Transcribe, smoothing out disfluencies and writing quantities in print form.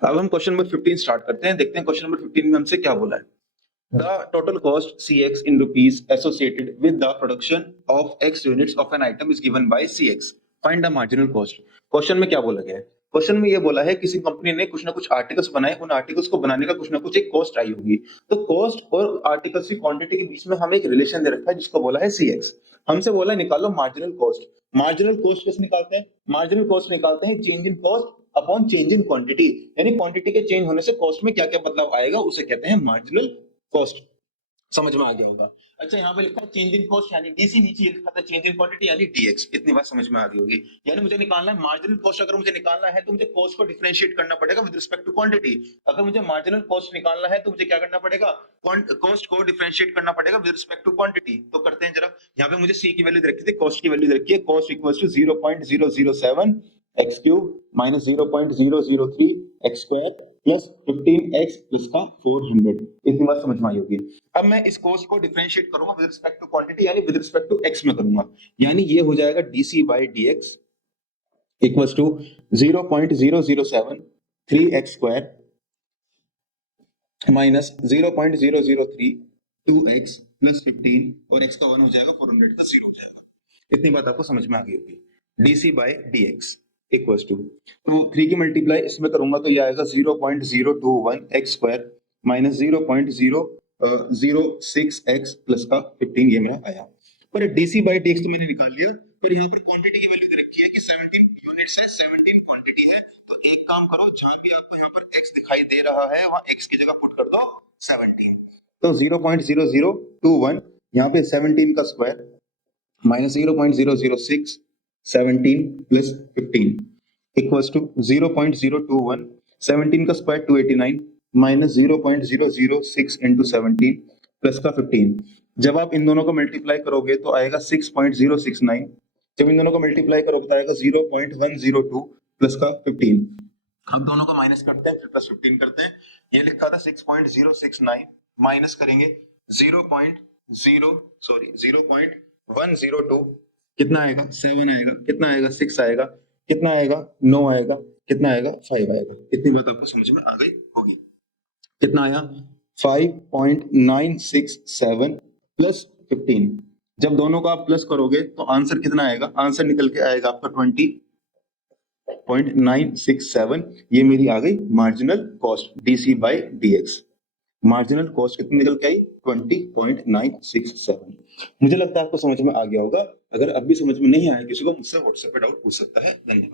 अब हम question number 15 start करते हैं, देखते हैं क्वेश्चन नंबर 15 में हमसे क्या बोला है। The total cost CX in rupees associated with the production of X units of an item is given by CX. Find the marginal cost. Question में क्या बोला गया है? क्वेश्चन में ये बोला है किसी कंपनी ने कुछ ना कुछ आर्टिकल्स बनाए, उन आर्टिकल्स को बनाने का कुछ ना कुछ एक कॉस्ट आई होगी। तो कॉस्ट और आर्टिकल्स की क्वांटिटी के बीच में हमें एक रिलेशन दे रखा है जिसको बोला है CX। हमसे बोला है निकालो मार्जिनल कॉस्ट। मार्जिनल कॉस्ट कैसे निकालते हैं? मार्जिनल कॉस्ट निकालते हैं change in cost upon change in quantity, यानी क्वांटिटी के चेंज होने से कॉस्ट में क्या क्या बदलाव आएगा उसे कहते हैं मार्जिनल कॉस्ट। समझ में आ गया होगा। अच्छा, यहाँ पे लिखा है चेंज इन कॉस्ट यानी डीसी, नीचे लिखा था चेंज इन क्वांटिटी यानी डीएक्स। इतनी बात समझ में आ गई होगी। यानी मुझे निकालना है मार्जिनल कॉस्ट। अगर मुझे निकालना है तो मुझे कॉस्ट को डिफरेंशिएट करना पड़ेगा विद रिस्पेक्ट टू क्वांटिटी। अगर मुझे मार्जिनल कॉस्ट निकालना है तो मुझे क्या करना पड़ेगा? कॉस्ट को डिफरेंशिएट करना पड़ेगा विद रिस्पेक्ट टू क्वांटिटी। तो करते हैं जरा। यहाँ पे मुझे सी की वैल्यू रखी थी, कॉस्ट की वैल्यू रखी है, cost equals to 0.007 x cube minus 0.003 x square plus 15x plus का 400। इतनी बात समझ में आई होगी। अब मैं इस कॉस्ट को डिफरेंशिएट करूंगा विद रिस्पेक्ट टू क्वांटिटी यानी विद रिस्पेक्ट टू x में करूंगा, यानी ये हो जाएगा dc by dx equals to 0.007 3x square minus 0.003 2x plus 15 और x का 1 हो जाएगा 400 का 0 हो जाएगा। इतनी बात आपको समझ में आ गई होगी। dc by dx equals to, तो 3 की मल्टीप्लाई इसमें करूंगा तो ये आएगा 0.021 x square minus 0.006 x plus का 15, ये मेरा आया। पर dc by dx तो मैंने निकाल लिया, पर यहाँ पर क्वांटिटी की वैल्यू दे रखी है कि 17 यूनिट्स है, 17 क्वांटिटी है। तो एक काम करो, जहां भी आपको यहाँ पर x दिखाई दे रहा है वहां x की जगह पुट कर दो 17। तो 0.0021 यहाँ पे 17 का square minus 0.006 17 plus 15 equals to 0.021 17 का स्क्वायर 289 माइनस 0.006 इंटू 17 प्लस का 15। जब आप इन दोनों को मल्टीप्लाई करोगे तो आएगा 6.069। जब इन दोनों को मल्टीप्लाई करोगे तो आएगा 0.102 प्लस का 15। अब दोनों को माइनस करते हैं फिर प्लस 15 करते हैं। ये लिखा था 6.069 माइनस करेंगे 0.102 कितना आएगा? 7 आएगा। कितना आएगा? 6 आएगा। कितना आएगा? 9 आएगा। कितना आएगा? 5 आएगा। इतनी बात आपको समझ में आ गई होगी। कितना आया? 5.967 प्लस 15। जब दोनों को आप प्लस करोगे तो आंसर कितना आएगा? आंसर निकल के आएगा आपका 20.967। ये मेरी आ गई marginal cost DC by DX. Marginal cost कितनी निकल के आई? 20.967। मुझे लगता है आपको समझ में आ गया होगा। अगर अब भी समझ में नहीं आया किसी को, मुझसे व्हाट्सएप पे डाउट पूछ सकता है। धन्यवाद।